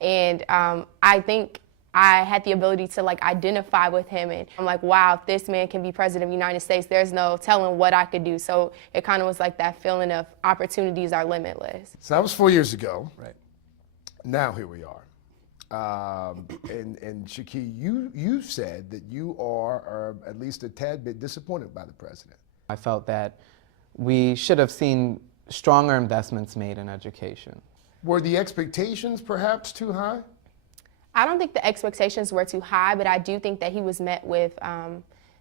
And I think I had the ability to like identify with him, and I'm like, wow, if this man can be president of the United States, there's no telling what I could do. So it kind of was like that feeling of opportunities are limitless. So that was 4 years ago. Right. Now here we are. And Shaki, you said that you are at least a tad bit disappointed by the president. I felt that we should have seen stronger investments made in education. Were the expectations perhaps too high? I don't think the expectations were too high, but I do think that he was met with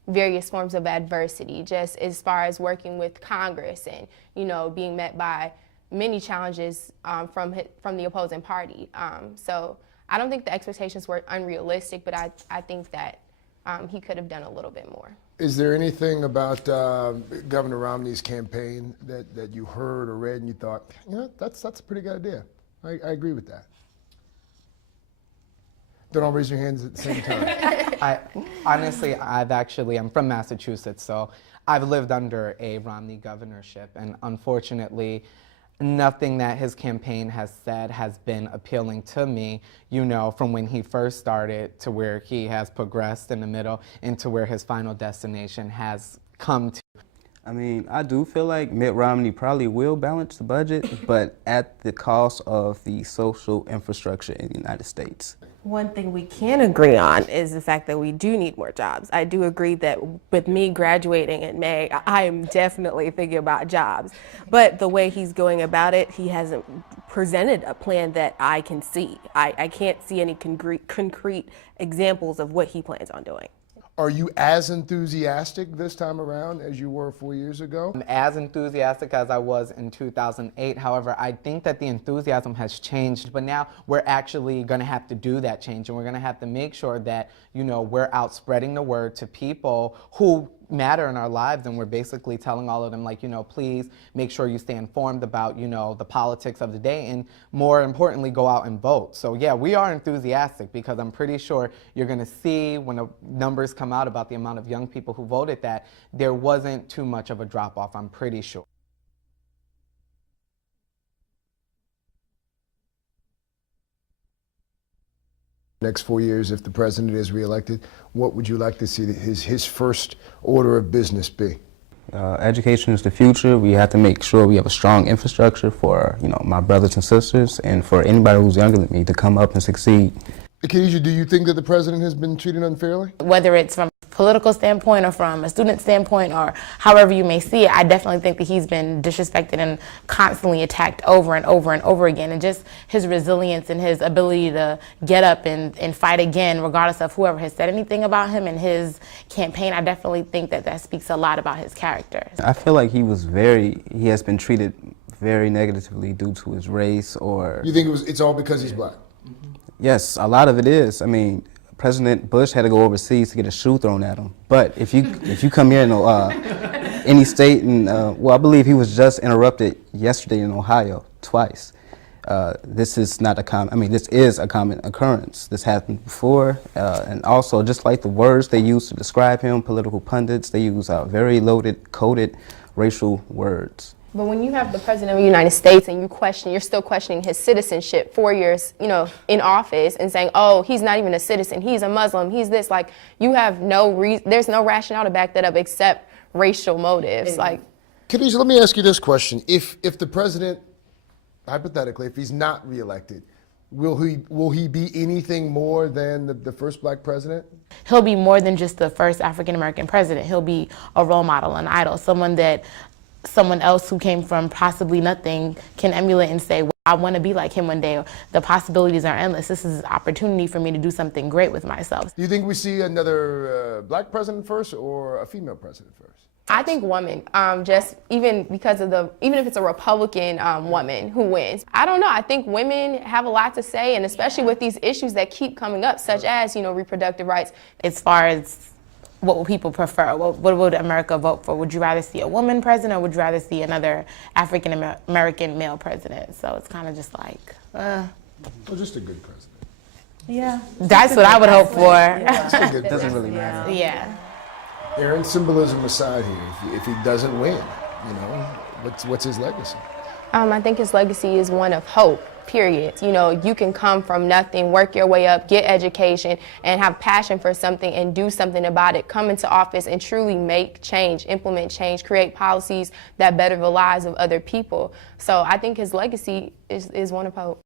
various forms of adversity, just as far as working with Congress and, you know, being met by many challenges from the opposing party. So I don't think the expectations were unrealistic, but I think that he could have done a little bit more. Is there anything about Governor Romney's campaign that you heard or read and you thought, you know, that's a pretty good idea? I agree with that. Don't all raise your hands at the same time. I'm from Massachusetts, so I've lived under a Romney governorship, and unfortunately, nothing that his campaign has said has been appealing to me, you know, from when he first started to where he has progressed in the middle into where his final destination has come to. I mean, I do feel like Mitt Romney probably will balance the budget, but at the cost of the social infrastructure in the United States. One thing we can agree on is the fact that we do need more jobs. I do agree that with me graduating in May, I am definitely thinking about jobs. But the way he's going about it, he hasn't presented a plan that I can see. I can't see any concrete examples of what he plans on doing. Are you as enthusiastic this time around as you were 4 years ago? I'm as enthusiastic as I was in 2008. However, I think that the enthusiasm has changed, but now we're actually going to have to do that change, and we're going to have to make sure that, you know, we're out spreading the word to people who matter in our lives, and we're basically telling all of them, like, you know, please make sure you stay informed about, you know, the politics of the day, and more importantly, go out and vote. So yeah, we are enthusiastic because I'm pretty sure you're going to see when the numbers come out about the amount of young people who voted that there wasn't too much of a drop-off, I'm pretty sure. Next 4 years, if the president is reelected, what would you like to see his first order of business be? Education is the future. We have to make sure we have a strong infrastructure for, you know, my brothers and sisters, and for anybody who's younger than me to come up and succeed. Khadijah, do you think that the president has been treated unfairly? Whether it's from a political standpoint or from a student standpoint or however you may see it, I definitely think that he's been disrespected and constantly attacked over and over and over again. And just his resilience and his ability to get up and fight again, regardless of whoever has said anything about him in his campaign, I definitely think that that speaks a lot about his character. I feel like he has been treated very negatively due to his race or... You think it's all because he's black? Yes, a lot of it is. I mean, President Bush had to go overseas to get a shoe thrown at him. But if you come here in any state, and well, I believe he was just interrupted yesterday in Ohio twice. This is not a common. I mean, this is a common occurrence. This happened before, and also just like the words they use to describe him, political pundits, they use very loaded, coded racial words. But when you have the president of the United States and you're still questioning his citizenship 4 years, you know, in office and saying, oh, he's not even a citizen, he's a Muslim, he's this, like, you have there's no rationale to back that up except racial motives. Like, Khadijah, let me ask you this question. If the president, hypothetically, if he's not reelected, will he be anything more than the first black president? He'll be more than just the first African-American president. He'll be a role model, an idol, someone else who came from possibly nothing can emulate and say, well, I want to be like him one day. The possibilities are endless. This is an opportunity for me to do something great with myself. Do you think we see another black president first or a female president first? I think woman, just even if it's a Republican woman who wins. I don't know, I think women have a lot to say, and especially with these issues that keep coming up, such as, you know, reproductive rights. As far as what will people prefer? What would America vote for? Would you rather see a woman president, or would you rather see another African-American male president? So it's kind of just like, Well, just a good president. Yeah. That's what I would hope for. Just a good Doesn't really matter. Yeah. Aaron, symbolism aside here, if he doesn't win, you know, what's his legacy? I think his legacy is one of hope period. You know, you can come from nothing, work your way up, get education, and have passion for something and do something about it. Come into office and truly make change, implement change, create policies that better the lives of other people. So I think his legacy is one of hope.